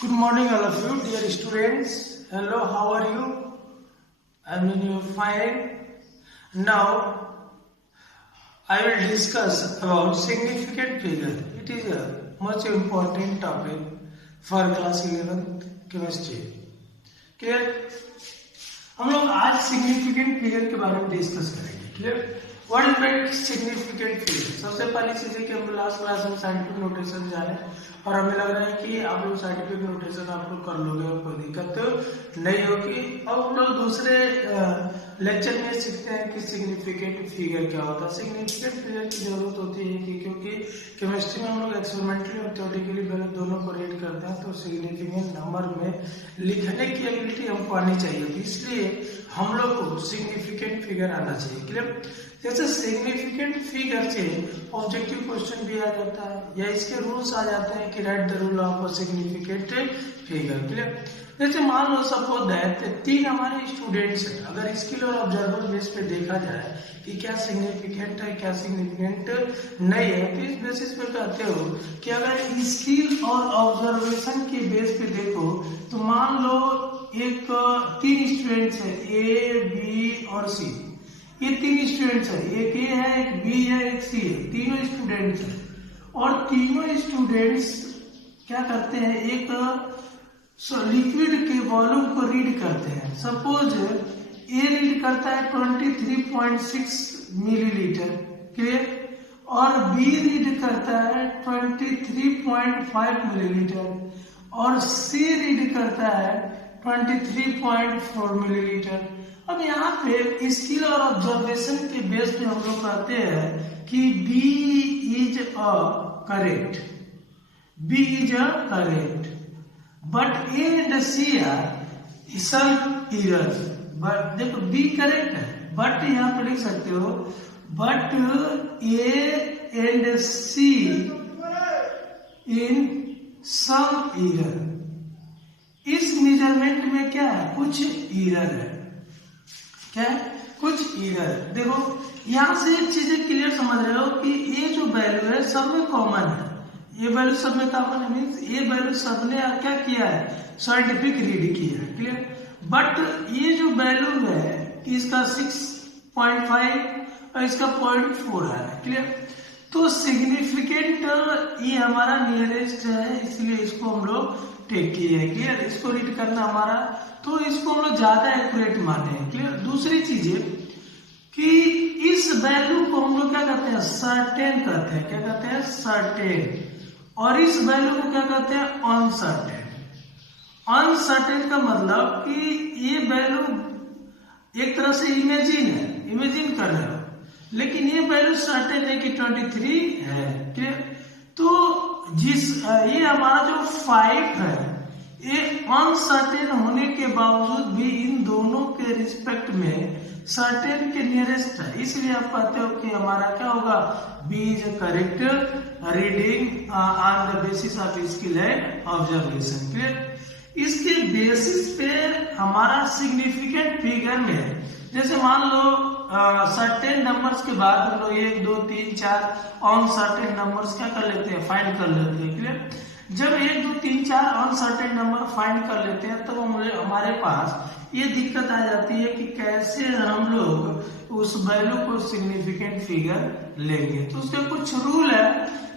Good morning, all of you, dear students. Hello, how are you? I mean, you're fine. Now, I will discuss about significant figure. It is a much important topic for class 11th chemistry. Clear? हम लोग आज significant figure के बारे में discuss करेंगे. Clear? What is that significant figure? सबसे पहली चीज है कि हम लास्ट क्लास में साइंटिफिक नोटेशन जाने और हमें लग रहा है कि आप लोग साइंटिफिक नोटेशन आप लोग कर लोगे और कोई दिक्कत नहीं होगी. अब हम लोग दूसरे लेक्चर में सीखते हैं कि सिग्निफिकेंट फिगर क्या होता है. सिग्निफिकेंट फिगर की जरूरत होती है कि क्योंकि केमिस्ट्री में हम लोग एक्सपेरिमेंटली और थ्योरेटिकली दोनों को रीड करते हैं, तो सिग्निफिकेंट नंबर में लिखने की एबिलिटी हमको आनी चाहिए. इसलिए हम लोग को सिग्निफिकेंट फिगर आना चाहिए. क्लियर? जैसे सिग्निफिकेंट फिगर से ऑब्जेक्टिव क्वेश्चन भी आ जाता है या इसके रूल्स आ जाते हैं कि right the rule of a significant figure. Clear? जैसे मान लो सपोज दैट तीन हमारे स्टूडेंट्स हैं. अगर स्किल और ऑब्जर्वर बेस पे देखा जाए कि क्या सिग्निफिकेंट है क्या सिग्निफिकेंट नहीं है, तो इस बेसिस पे कहते हो कि अगर स्किल और ऑब्जर्वेशन के बेस पे देखो तो मान लो एक तीन स्टूडेंट्स है ए बी और सी. ये तीन स्टूडेंट्स है, एक ए है एक बी है एक सी है. तीनों स्टूडेंट्स है और तीनों स्टूडेंट्स क्या करते हैं, एक लिक्विड के वॉल्यूम को रीड करते हैं. सपोज ए रीड करता है 23.6 मिलीलीटर. क्लियर? और बी रीड करता है 23.5 मिलीलीटर और सी रीड करता है 23.4 मिलीलीटर. अब यहाँ पे स्किल और ऑब्जर्वेशन के बेस पे हम लोग कहते हैं कि B is a correct, B is a correct, but A and C are सब एरर. बट देखो B करेक्ट है, बट यहाँ पे लिख सकते हो but A and C in some error. इस मेजरमेंट में क्या है, कुछ एरर है. क्या है? कुछ एरर. देखो यहां से एक चीज क्लियर समझ रहे हो कि ये जो वैल्यू है सब में कॉमन है. ये वैल्यू सब में कॉमन है मींस ये वैल्यू सबने क्या किया है, साइंटिफिक रीड किया है. क्लियर? बट ये जो वैल्यू है कि इसका 6.5 और इसका 0.4 है. क्लियर? तो सिग्निफिकेंट ये हमारा नियरेस्ट है, इसलिए इसको हम लोग टेक किए है. क्लियर? इसको रीड करना हमारा, तो इसको हम लोग ज्यादा एक्यूरेट माने हैं. क्लियर? दूसरी चीज है कि इस वैल्यू को हम लोग क्या कहते हैं, सर्टेन कहते हैं. क्या कहते हैं? सर्टेन. और इस वैल्यू को क्या कहते हैं, अनसर्टेन. अनसर्टेन का मतलब कि ये वैल्यू एक तरह से इमेजिन है, इमेजिन कर रहे हो, लेकिन ये वैल्यू सर्टेन है कि 23 है. क्लियर? तो ये हमारा जो 5 है ये अनसर्टेन होने के बावजूद भी इन दोनों के रिस्पेक्ट में सर्टेन के नियरेस्ट है. इसलिए आप कहते हो कि हमारा क्या होगा, B is correct reading on the basis of skill and observation. Clear? इसके बेसिस पे हमारा सिग्निफिकेंट फिगर में जैसे मान लो सर्टेन नंबर्स के बाद हम लोग 1 2 3 4 अनसर्टेन नंबर्स क्या कर लेते हैं, फाइंड कर लेते हैं. क्लियर? जब 1 2 3 4 अनसर्टेन नंबर फाइंड कर लेते हैं तो हमारे पास ये दिक्कत आ जाती है कि कैसे हम लोग उस वैल्यू को सिग्निफिकेंट फिगर लेंगे. तो उसके कुछ रूल है,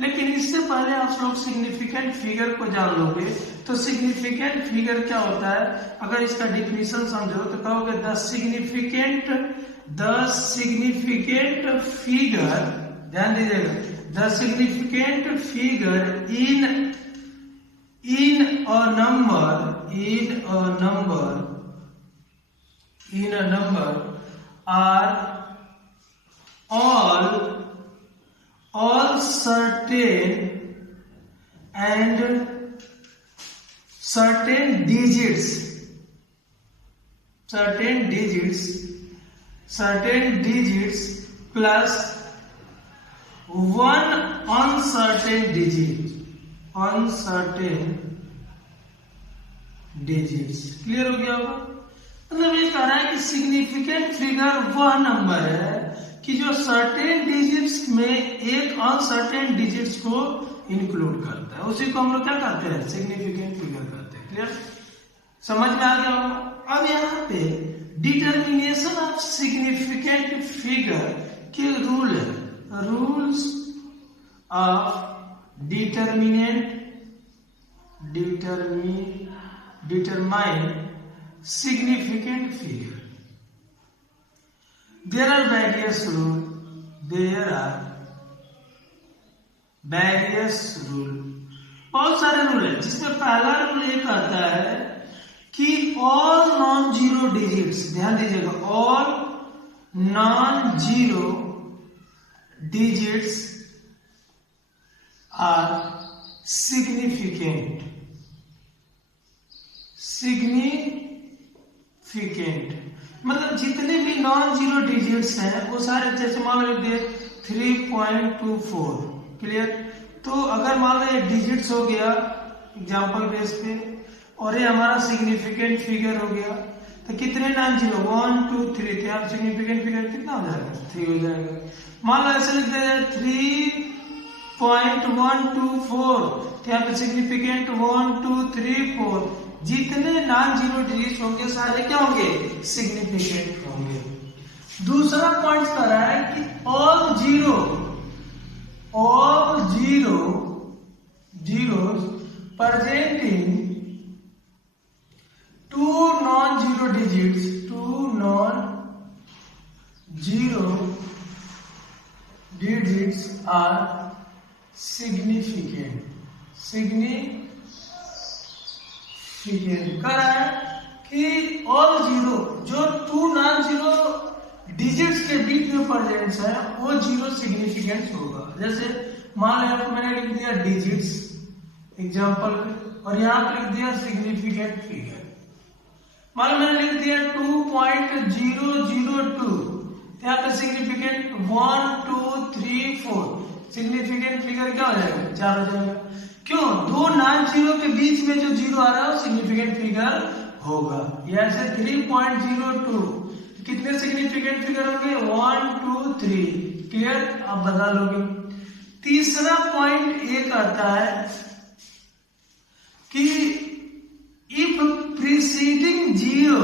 लेकिन इससे पहले आप लोग सिग्निफिकेंट फिगर को जान लोगे. तो सिग्निफिकेंट फिगर क्या होता है, अगर इसका डिफिनीशन समझो तो कहोगे द सिग्निफिकेंट फिगर, ध्यान दीजिएगा, the significant figure in a number are all certain and certain digits plus one uncertain digits. Clear हो गया होगा? मतलब ये कह रहा है कि सिग्निफिकेंट फिगर वह नंबर है कि जो सर्टेन डिजिट्स में एक अनसर्टेन डिजिट्स को इंक्लूड करता है, उसी को हम लोग क्या कहते हैं, सिग्निफिकेंट फिगर कहते हैं. क्लियर, समझ में आ गया होगा। अब यहाँ पे डिटर्मिनेशन ऑफ सिग्निफिकेंट फिगर के रूल है, rules of determine significant figure. There are various rules. बहुत सारे रूल है, जिसमें पहला रूल ये कहता है कि ऑल नॉन जीरो डिजिट्स, ध्यान दीजिएगा, all non zero digits are significant, मतलब जितने भी नॉन जीरो डिजिट्स हैं वो सारे, जैसे मान लो 3.24, क्लियर। तो अगर मान लो ये डिजिट्स हो गया एग्जांपल बेस पे, और ये हमारा सिग्निफिकेंट फिगर हो गया, तो कितने नॉन जीरो, 1 2 3, तो यहाँ सिग्निफिकेंट फिगर कितना हो जाएगा, 3 हो जाएगा। मान लो ऐसे लिख दिया 3.124, तो यहाँ पे सिग्निफिकेंट 1 2 3 4, जितने नॉन जीरो डिजिट्स होंगे सारे क्या होंगे, सिग्निफिकेंट होंगे। दूसरा पॉइंट कर रहा है कि all zero presenting two non-zero digits are significant कह रहा है कि ऑल जीरो, जो 2 नॉन जीरो डिजिट्स के बीच में प्रेजेंस है वो जीरो सिग्निफिकेंट होगा। जैसे मान लो मैंने लिख दिया डिजिट्स एग्जांपल, और यहाँ पे लिख दिया सिग्निफिकेंट फिगर। मान लो मैंने लिख दिया 2.002, यहाँ पे सिग्निफिकेंट 1 2 3 4, सिग्निफिकेंट फिगर क्या हो जाएगा, 4 हो जाएगा। क्यों, 2 नॉन जीरो के बीच में जो जीरो आ रहा है वो सिग्निफिकेंट फिगर होगा। ऐसे 3.02 कितने सिग्निफिकेंट फिगर होंगे, 1 2 3, क्लियर, आप बता लोगे। तीसरा पॉइंट ये कहता है कि if preceding zero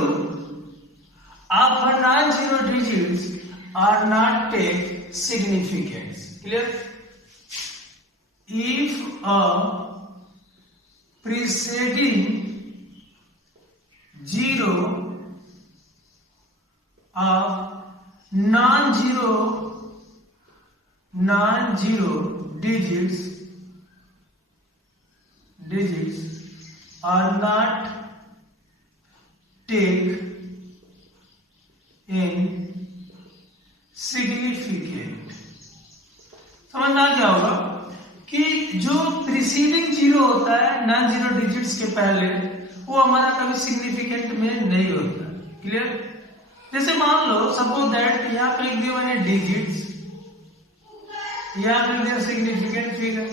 of non zero digits are not take significance, clear. If a preceding zero of non-zero digits are not take in significant, समझना क्या होगा कि जो प्रीसीडिंग जीरो होता है नॉन जीरो डिजिट्स के पहले, वो हमारा कभी सिग्निफिकेंट में नहीं होता, क्लियर। जैसे मान लो सपोज दैट यहाँ पे लिख दिया मैंने डिजिट्स, यहाँ पे लिख दिया सिग्निफिकेंट फिगर,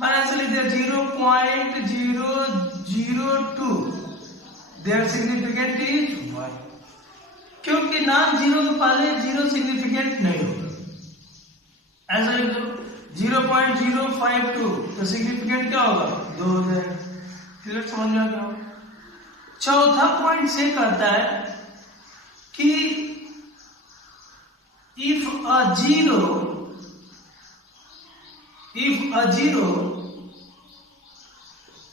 मैंने ऐसे लिख दिया 0.002, देयर सिग्निफिकेंट इज 1, क्योंकि नॉन जीरो के पहले जीरो सिग्निफिकेंट नहीं होगा। ऐसा लिख दो 0.052, तो सिग्निफिकेंट क्या होगा, 2 हो जाएगा, क्लियर, समझ में आ गया। चौथा पॉइंट से कहता है कि if a zero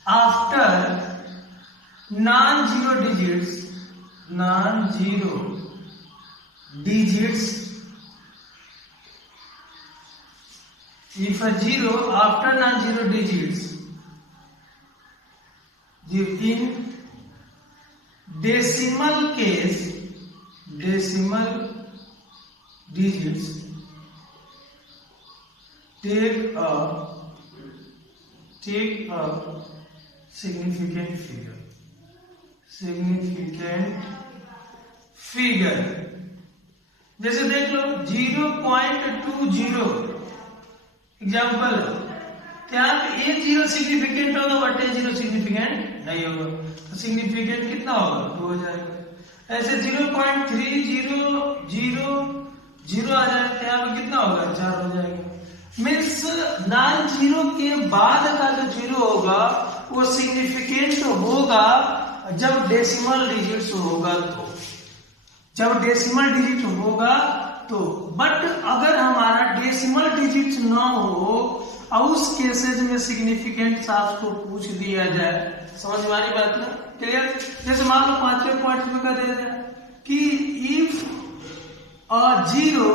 after non zero digits if a zero after non-zero digits in decimal digits take a significant figure, जैसे देख लो 0.20 एग्जाम्पल, क्या ये जीरो सिग्निफिकेंट होगा, बट ये जीरो सिग्निफिकेंट नहीं होगा, तो सिग्निफिकेंट कितना होगा, 2 हो जाएगा। ऐसे 0.3000 आ जाएगा, यहाँ पे कितना होगा, 4 हो जाएगा। मीन्स नॉन जीरो के बाद का जो जीरो होगा वो सिग्निफिकेंट होगा जब डेसिमल डिजिट्स होगा, तो जब डेसिमल डिजिट होगा तो। बट अगर हमारा डेसिमल डिजिट ना हो और उस केसेज में सिग्निफिकेंट आपको पूछ दिया जाए, समझ में आ रही बात ना? क्लियर? जैसे मान लो 5वें पॉइंट में कह दिया जाए कि if a zero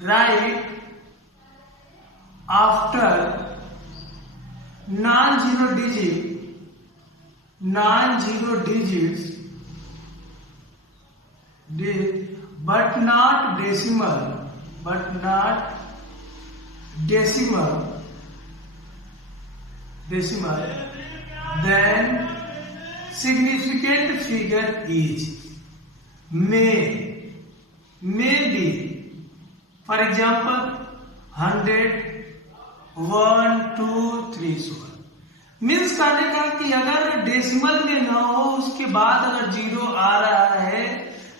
right after non-zero digits but not decimal, then significant figure is may be, for example 100, 1, 2, 3 so on. Means कहने का कि अगर डेसिमल में ना हो उसके बाद अगर जीरो आ रहा है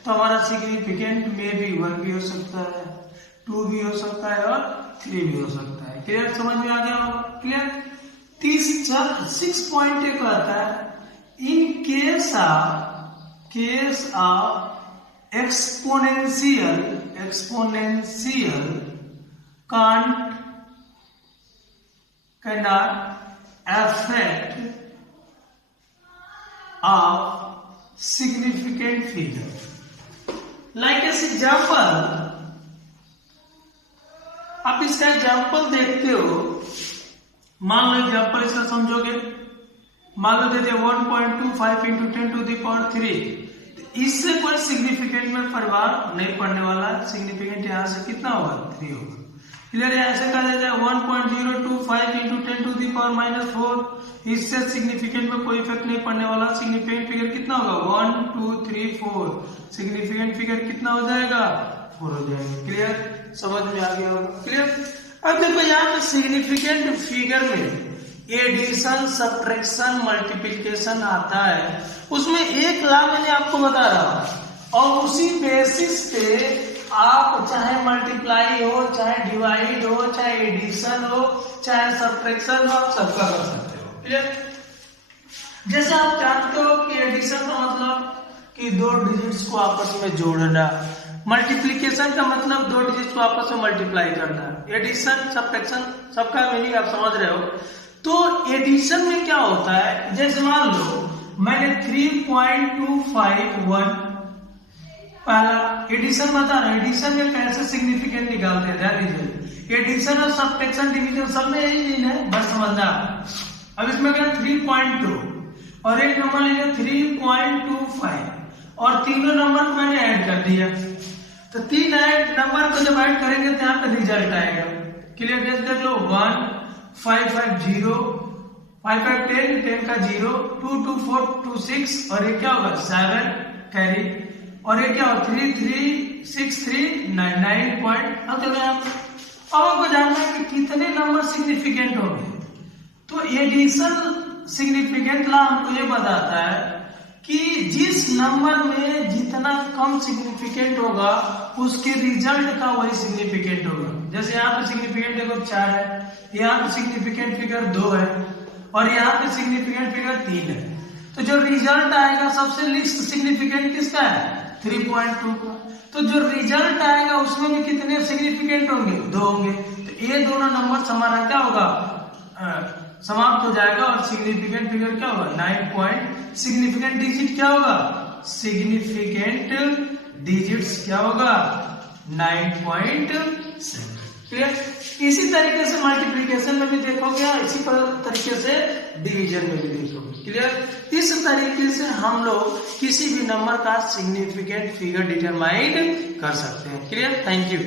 तो हमारा सिग्निफिकेंट में भी 1 भी हो सकता है, 2 भी हो सकता है और 3 भी हो सकता है। क्लियर? समझ में आ गया होगा? क्लियर? 6 एक आता है in case of exponential cannot affect of significant figure. Like as example, आप इसका एग्जाम्पल देखते हो, मान लो एग्जाम्पल इसका समझोगे, मान लो देते 1.25 into 10 to the power 3, इससे कोई सिग्निफिकेंट में परिवार नहीं पड़ने वाला, सिग्निफिकेंट यहां से कितना होगा? 3 होगा। क्लियर? ऐसे कहा जाता है 1.025 into 10 to the power -4, इससे सिग्निफिकेंट में कोई इफेक्ट नहीं पड़ने वाला, सिग्निफिकेंट फिगर कितना होगा? 1, 2, 3, 4, सिग्निफिकेंट फिगर कितना हो जाएगा? 4 हो जाएगा। क्लियर? समझ में आ गया होगा? क्लियर? अब देखो यहाँ पे सिग्निफिकेंट फिगर में एडिशन, सब्ट्रैक्शन, मल्टीप्लिकेशन आता है, उसमें एक ला मैंने आपको बता रहा हूं और उसी बेसिस पे आप चाहे मल्टीप्लाई हो, चाहे डिवाइड हो, चाहे एडिशन हो, चाहे सब्ट्रैक्शन हो, आप सबका कर सकते हो। क्लियर? जैसे आप जानते हो कि एडिशन का मतलब कि 2 डिजिट्स को आपस में जोड़ना, मल्टीप्लिकेशन का मतलब 2 डिजिट्स को आपस में मल्टीप्लाई करना, एडिशन, सब्ट्रैक्शन सबका मीनिंग आप समझ रहे हो। तो एडिशन में क्या होता है, जैसे मान लो मैंने 3.251 पहला एडिशन बता रहा, एडिशन में कैसे सिग्निफिकेंट निकालते हैं, ध्यान दीजिए। एडिशन और सब्ट्रैक्शन, डिवीजन सब में यही चीज है, बस समझना। अब इसमें अगर 3.2 और एक नंबर लीजिए 3.25 और तीनों नंबर को मैंने ऐड कर दिया, तो 3 ऐड नंबर को जब ऐड करेंगे तो यहाँ पे रिजल्ट आएगा। क्लियर? जैसे देख लो 1 5 5 0 5 5 10 10 का 0 2 2 4 2 6 और ये क्या होगा 7 कैरी और ये क्या होगा 3 3 6 3 9 9 पॉइंट। अब आपको जानना है कि कितने नंबर सिग्निफिकेंट होंगे। तो एडिशन सिग्निफिकेंट ला हमको ये बताता है कि जिस नंबर में जितना कम सिग्निफिकेंट होगा उसके रिजल्ट का वही सिग्निफिकेंट होगा। जैसे यहाँ पे सिग्निफिकेंट देखो 4 है, यहाँ पे सिग्निफिकेंट फिगर 2 है और यहाँ पे सिग्निफिकेंट फिगर 3 है, तो जो रिजल्ट आएगा सबसे लिस्ट सिग्निफिकेंट किसका है? 3.2 का। तो जो रिजल्ट आएगा उसमें भी कितने सिग्निफिकेंट होंगे? 2 होंगे। तो ये दोनों नंबर हमारा क्या होगा? समाप्त हो जाएगा और सिग्निफिकेंट फिगर क्या होगा? 9 पॉइंट। सिग्निफिकेंट डिजिट क्या होगा? सिग्निफिकेंट डिजिट्स क्या होगा? 9.7। क्लियर? इसी तरीके से मल्टीप्लिकेशन में भी देखोगे, इसी तरीके से डिवीजन में भी देखोगे। क्लियर? इस तरीके से हम लोग किसी भी नंबर का सिग्निफिकेंट फिगर डिटरमाइन कर सकते हैं। क्लियर? Thank you.